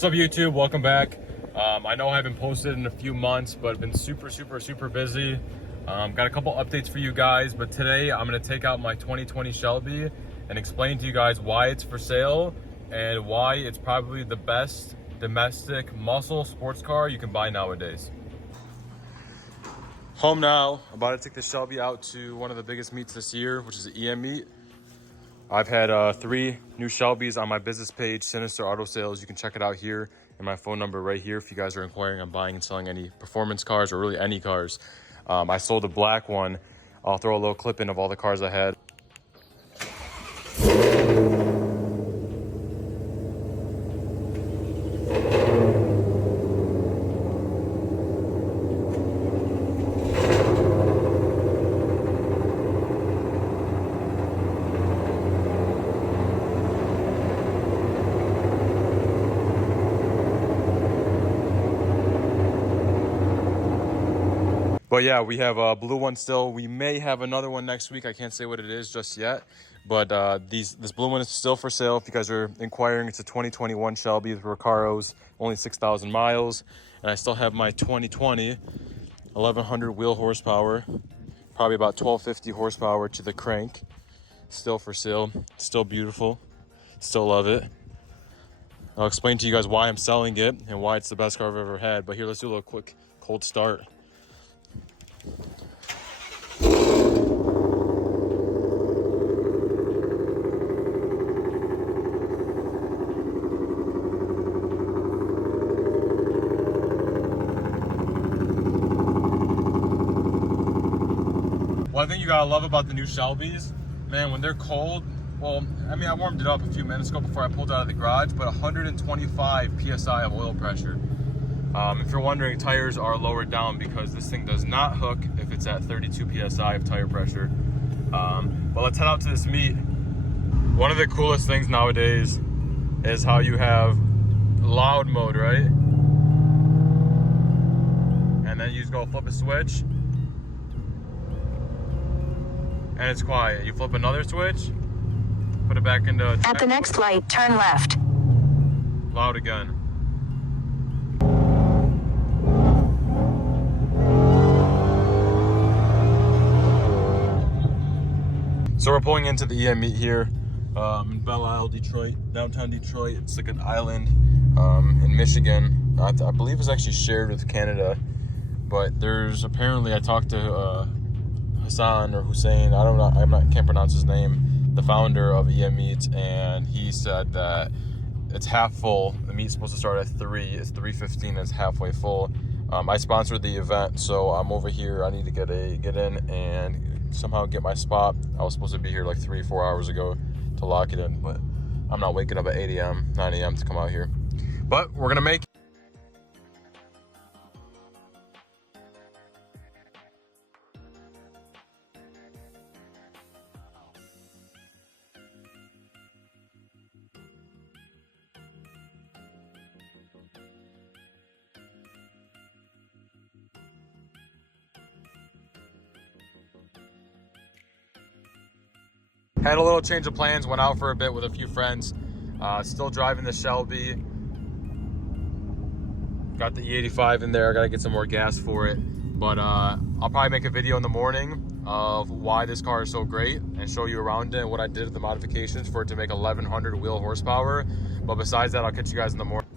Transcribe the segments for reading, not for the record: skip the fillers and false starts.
What's up, YouTube? Welcome back. I know I haven't posted in a few months, but I've been super busy. Got a couple updates for you guys, but today I'm going to take out my 2020 Shelby and explain to you guys why it's for sale and why it's probably the best domestic muscle sports car you can buy nowadays. Home now. I'm about to take the Shelby out to one of the biggest meets this year, which is the EM meet. I've had 3 new Shelbys on my business page, Sinister Auto Sales. You can check it out here, and my phone number right here if you guys are inquiring on buying and selling any performance cars or really any cars. I sold a black one. I'll throw a little clip in of all the cars I had. But yeah, we have a blue one still. We may have another one next week. I can't say what it is just yet. But this blue one is still for sale. If you guys are inquiring, it's a 2021 Shelby with Recaros, only 6,000 miles. And I still have my 2020 1100 wheel horsepower, probably about 1250 horsepower to the crank. Still for sale, still beautiful, still love it. I'll explain to you guys why I'm selling it and why it's the best car I've ever had. But here, let's do a little quick cold start. One thing you gotta love about the new Shelbys, man, when they're cold, well, I mean, I warmed it up a few minutes ago before I pulled out of the garage, but 125 PSI of oil pressure. If you're wondering, tires are lowered down because this thing does not hook if it's at 32 PSI of tire pressure. But let's head out to this meet. One of the coolest things nowadays is how you have loud mode, right? And then you just go flip a switch and it's quiet. You flip another switch, put it back into... At the next light, turn left. Loud again. So we're pulling into the EM meet here in Belle Isle, Detroit, downtown Detroit. It's like an island in Michigan. I believe it's actually shared with Canada, but there's apparently, I talked to Hassan or Hussein, I don't know, can't pronounce his name, the founder of EM Meets, and he said that it's half full. The meet's supposed to start at 3. It's 3:15. It's halfway full. I sponsored the event, so I'm over here. I need to get in and somehow get my spot. I was supposed to be here like 3-4 hours ago to lock it in, but I'm not waking up at 8 a.m., 9 a.m. to come out here. But we're gonna make it. Had a little change of plans, went out for a bit with a few friends. Still driving the Shelby. Got the E85 in there, I gotta get some more gas for it. But I'll probably make a video in the morning of why this car is so great and show you around it and what I did with the modifications for it to make 1100 wheel horsepower. But besides that, I'll catch you guys in the morning.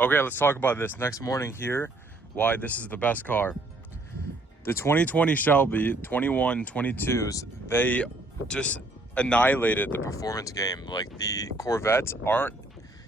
Okay, let's talk about this next morning here, why this is the best car. The 2020 Shelby, 21, 22s, they just annihilated the performance game. Like, the Corvettes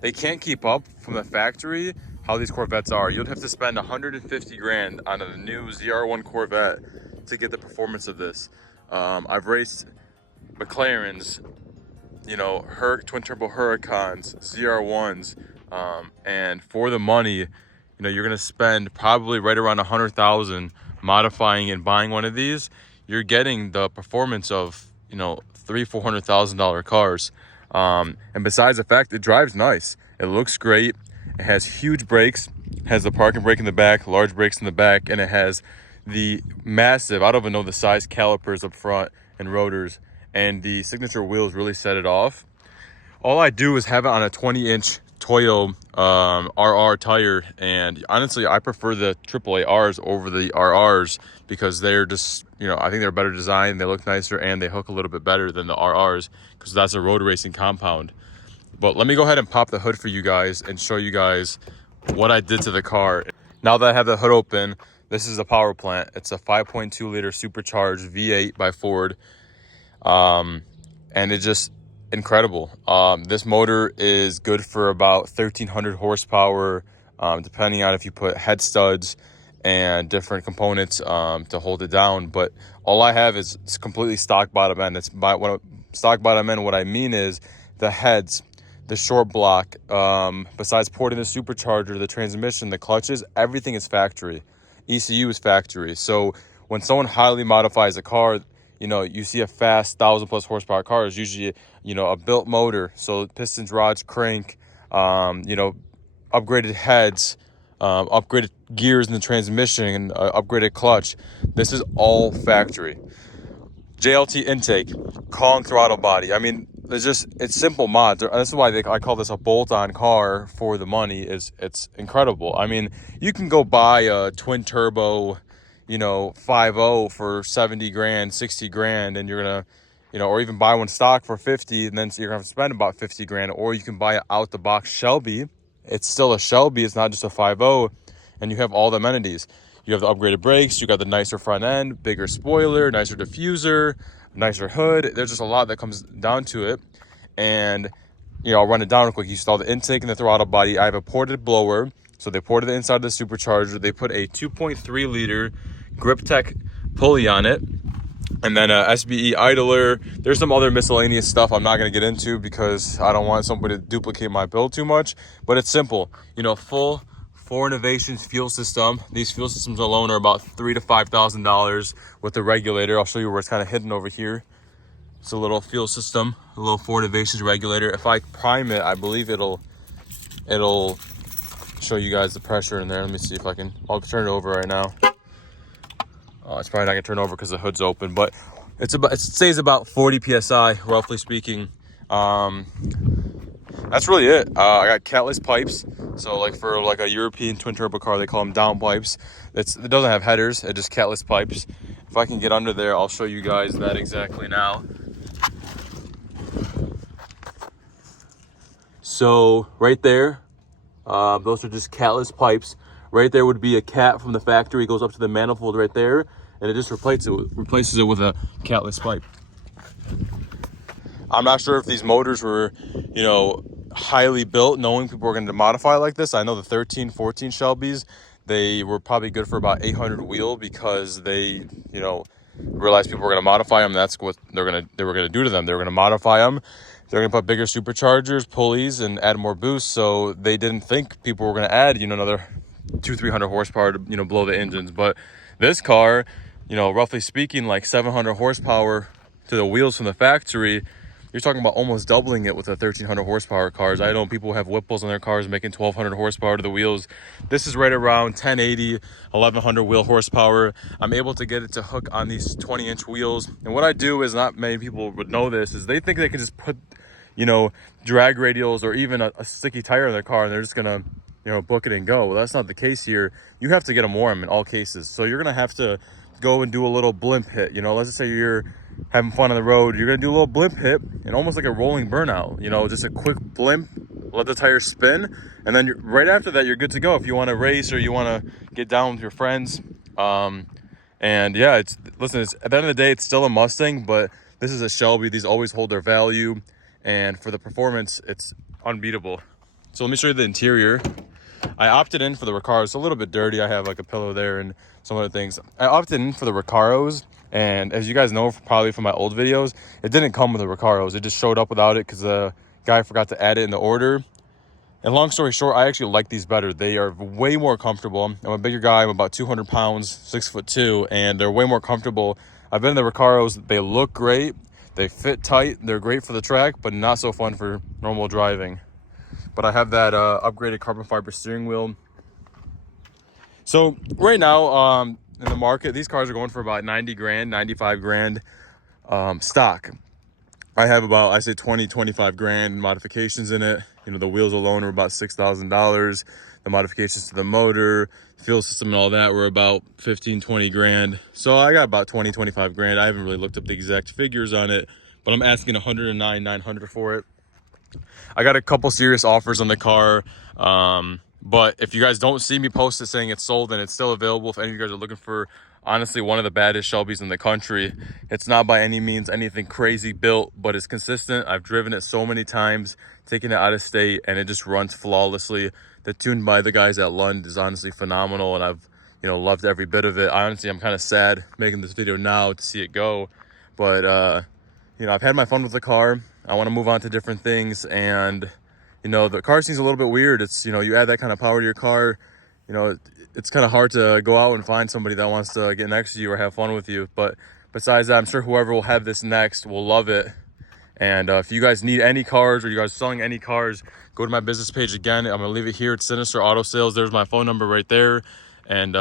they can't keep up from the factory how these Corvettes are. You'd have to spend 150 grand on a new ZR1 Corvette to get the performance of this. I've raced McLarens, you know, twin turbo Huracans, ZR1s, and for the money, you know, you're gonna spend probably right around 100,000 modifying and buying one of these. You're getting the performance of, you know, $300,000-$400,000 cars, and besides the fact it drives nice, it looks great, it has huge brakes, has the parking brake in the back, large brakes in the back, and it has the massive, I don't even know the size, calipers up front and rotors, and the signature wheels really set it off. All I do is have it on a 20-inch Toyo RR tire, and honestly, I prefer the AAA Rs over the RRs because they're just, you know, I think they're better designed, they look nicer, and they hook a little bit better than the RRs because that's a road racing compound. But let me go ahead and pop the hood for you guys and show you guys what I did to the car. Now that I have the hood open, this is the power plant. It's a 5.2 liter supercharged V8 by Ford. And it's just incredible. This motor is good for about 1,300 horsepower, depending on if you put head studs and different components to hold it down. But all I have is it's completely stock bottom end. Stock bottom end, what I mean is the heads, the short block, besides porting the supercharger, the transmission, the clutches, everything is factory. ECU is factory. So when someone highly modifies a car, you know, you see a fast 1,000+ horsepower car is usually, you know, a built motor. So pistons, rods, crank, you know, upgraded heads, upgraded gears in the transmission, and upgraded clutch. This is all factory. JLT intake, Kong throttle body. I mean, it's simple mods. That's why I call this a bolt-on car for the money. It's incredible. I mean, you can go buy a twin turbo, you know, 5.0 for 70 grand, 60 grand, and you're gonna, you know, or even buy one stock for 50, and then you're gonna have to spend about 50 grand. Or you can buy an out the box Shelby. It's still a Shelby, it's not just a 5.0, and you have all the amenities. You have the upgraded brakes, you got the nicer front end, bigger spoiler, nicer diffuser, nicer hood. There's just a lot that comes down to it. And, you know, I'll run it down real quick. You saw the intake and the throttle body. I have a ported blower. So they ported the inside of the supercharger. They put a 2.3 liter Grip Tech pulley on it. And then a SBE idler. There's some other miscellaneous stuff I'm not going to get into because I don't want somebody to duplicate my build too much. But it's simple. You know, full Four Innovations fuel system. These fuel systems alone are about $3,000 to $5,000 with the regulator. I'll show you where it's kind of hidden over here. It's a little fuel system, a little Four Innovations regulator. If I prime it, I believe it'll show you guys the pressure in there. Let me see if I can. I'll turn it over right now. It's probably not gonna turn over because the hood's open, but it stays about 40 psi, roughly speaking. That's really it. I got catless pipes. So like for like a European twin turbo car, they call them down pipes. It doesn't have headers, it just catless pipes. If I can get under there, I'll show you guys that exactly now. So right there, those are just catless pipes. Right there would be a cat from the factory. It goes up to the manifold right there, and it just replaces it with a catless pipe. I'm not sure if these motors were, you know, highly built, knowing people were going to modify like this. I know the 13, 14 Shelbys, they were probably good for about 800 wheel because they, you know, realized people were going to modify them. That's what they were going to do to them. They were going to modify them. They're going to put bigger superchargers, pulleys, and add more boost. So they didn't think people were going to add, you know, another 200-300 horsepower to, you know, blow the engines. But this car, you know, roughly speaking, like 700 horsepower to the wheels from the factory. You're talking about almost doubling it with the 1,300 horsepower cars. I know people have Whipples on their cars making 1,200 horsepower to the wheels. This is right around 1080, 1,100 wheel horsepower. I'm able to get it to hook on these 20-inch wheels. And what I do is, not many people would know this, is they think they can just put, you know, drag radials or even a sticky tire in their car and they're just gonna, you know, book it and go. Well, that's not the case here. You have to get them warm in all cases. So you're gonna have to go and do a little blimp hit. You know, let's just say you're having fun on the road, you're gonna do a little blimp hit and almost like a rolling burnout, you know, just a quick blimp, let the tires spin, and then right after that you're good to go if you want to race or you want to get down with your friends. And yeah, at the end of the day, it's still a Mustang, but this is a Shelby. These always hold their value, and for the performance, it's unbeatable. So let me show you the interior. I opted in for the Recaro. It's a little bit dirty. I have like a pillow there and some other things. I opted in for the Recaros, and as you guys know probably from my old videos, it didn't come with the Recaros. It just showed up without it because the guy forgot to add it in the order. And long story short, I actually like these better. They are way more comfortable. I'm a bigger guy. I'm about 200 pounds, 6'2", and they're way more comfortable. I've been in the Recaros. They look great. They fit tight. They're great for the track, but not so fun for normal driving. But I have that upgraded carbon fiber steering wheel. So right now in the market, these cars are going for about 90 grand, 95 grand stock. I have about, I say 20, 25 grand modifications in it. You know, the wheels alone are about $6,000. The modifications to the motor, fuel system and all that were about 15, 20 grand. So I got about 20, 25 grand. I haven't really looked up the exact figures on it, but I'm asking 109,900 for it. I got a couple serious offers on the car. But if you guys don't see me post it saying it's sold, then it's still available. If any of you guys are looking for, honestly, one of the baddest Shelbys in the country, it's not by any means anything crazy built, but it's consistent. I've driven it so many times, taken it out of state, and it just runs flawlessly. The tune by the guys at Lund is honestly phenomenal, and I've, you know, loved every bit of it. Honestly, I'm kind of sad making this video now to see it go, but you know, I've had my fun with the car. I want to move on to different things, and you know, the car seems a little bit weird. It's, you know, you add that kind of power to your car, you know, it's kind of hard to go out and find somebody that wants to get next to you or have fun with you. But besides that, I'm sure whoever will have this next will love it. And if you guys need any cars, or you guys selling any cars, go to my business page again. I'm gonna leave it here. It's Sinister Auto Sales. There's my phone number right there. And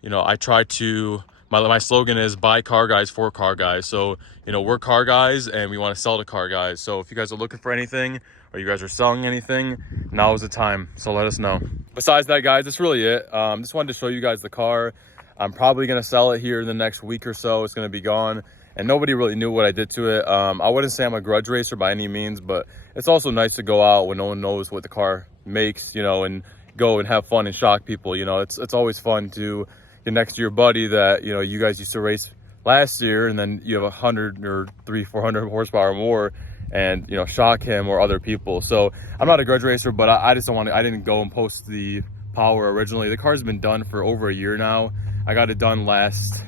you know, I try to, my slogan is buy car guys for car guys. So, you know, we're car guys and we want to sell to car guys. So if you guys are looking for anything, or you guys are selling anything, now is the time. So let us know. Besides that, guys, that's really it. Just wanted to show you guys the car. I'm probably gonna sell it here in the next week or so. It's gonna be gone, and nobody really knew what I did to it. I wouldn't say I'm a grudge racer by any means, but it's also nice to go out when no one knows what the car makes, you know, and go and have fun and shock people. You know, it's always fun to get next to your buddy that, you know, you guys used to race last year, and then you have 100 or 300-400 horsepower more, and, you know, shock him or other people. So I'm not a grudge racer, but I just don't want to, I didn't go and post the power originally. The car's been done for over a year now. I got it done last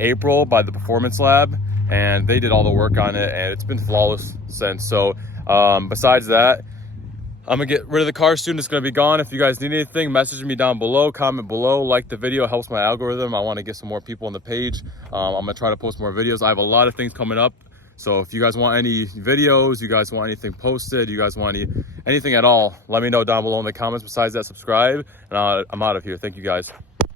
April by the Performance Lab, and they did all the work on it, and it's been flawless since. So besides that, I'm gonna get rid of the car soon. It's gonna be gone. If you guys need anything, message me down below, comment below, like the video. It helps my algorithm. I want to get some more people on the page. I'm gonna try to post more videos. I have a lot of things coming up, so if you guys want any videos, you guys want anything posted, you guys want anything at all, let me know down below in the comments. Besides that, subscribe, and I'm out of here. Thank you guys.